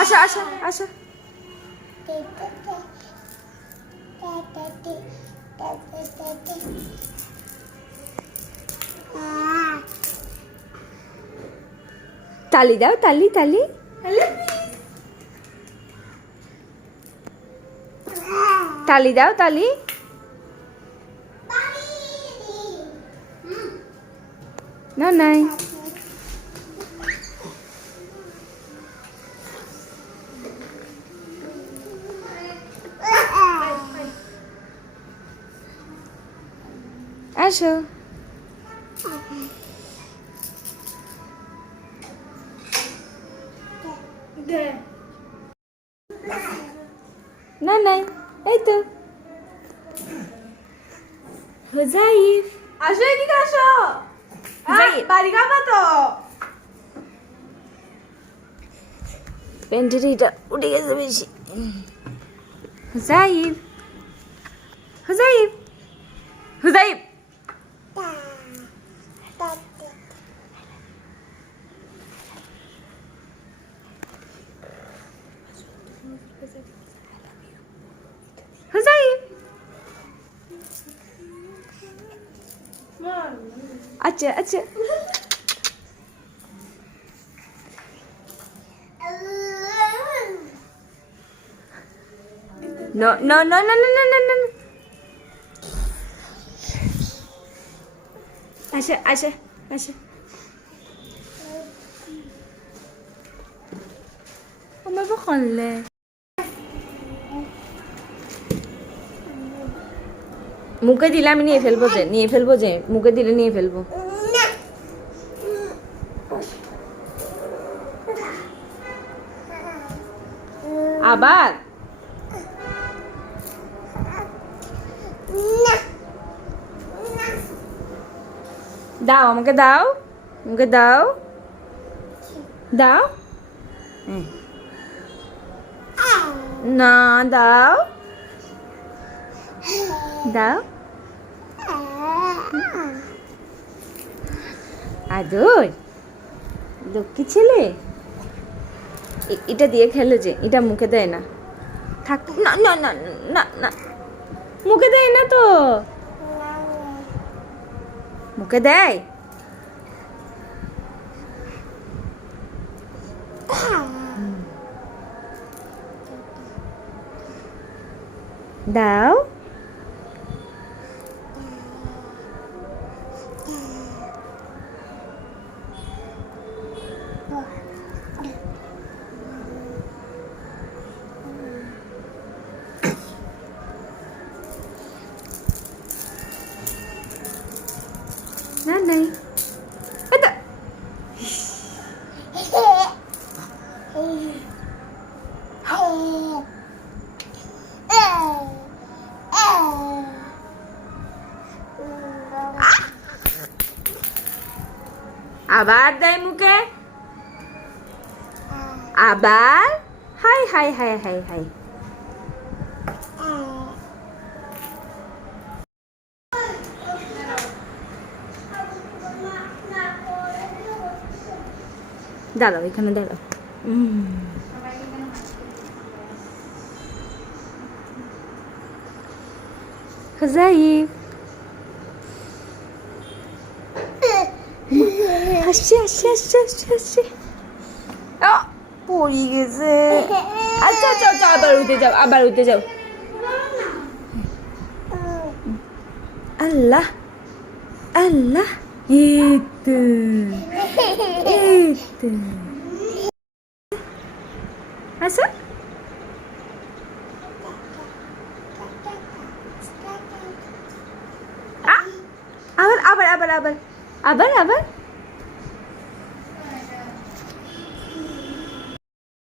আসো আসো আসো। তালি দাও, তালি তালি। তালি দাও, তালি। না নাই। আসো। না নাই, এই তো হুজাইফ। আসো এদিকে আসো। হুজাইফ বাড়ি খাবা তো? প্যান্টেরিটা উঠে গেছে বেশি। হুজাইফ হুজাইফ হুজাইফ। হুজাইফ। আচ্ছা আচ্ছা। No, no, no, no, no, no, no, no. Asha, Asha, Asha. আমার বকলে। মুখে দিলে আমি নিয়ে ফেলবো যে, নিয়ে ফেলবো যে, মুখে দিলে নিয়ে ফেলবো। আবার দাও, আমাকে দাও, আমাকে দাও, দাও। না দাও, দাও। আদর লক্ষ্মী ছেলে। এটা দিয়ে খেলে যে, এটা মুখে দেয় না। থাক, না না না না না, মুখে দেয় না তো। মুখে দেয়। দাও। না নাই, এটা আবার দেয় মুখে, আবার। High high high high high. দাঁড়াও, এখানে দাঁড়াও। হুজাইফ আসছে আসছে আসছে আসছে আসছে। পড়ে গেছে। আচ্ছা আচ্ছা আচ্ছা, আবার উঠে যাও, আবার উঠে যাও। আল্লাহ আল্লাহ। এইতো এইতো। আচ্ছা আবার আবার আবার আবার আবার আবার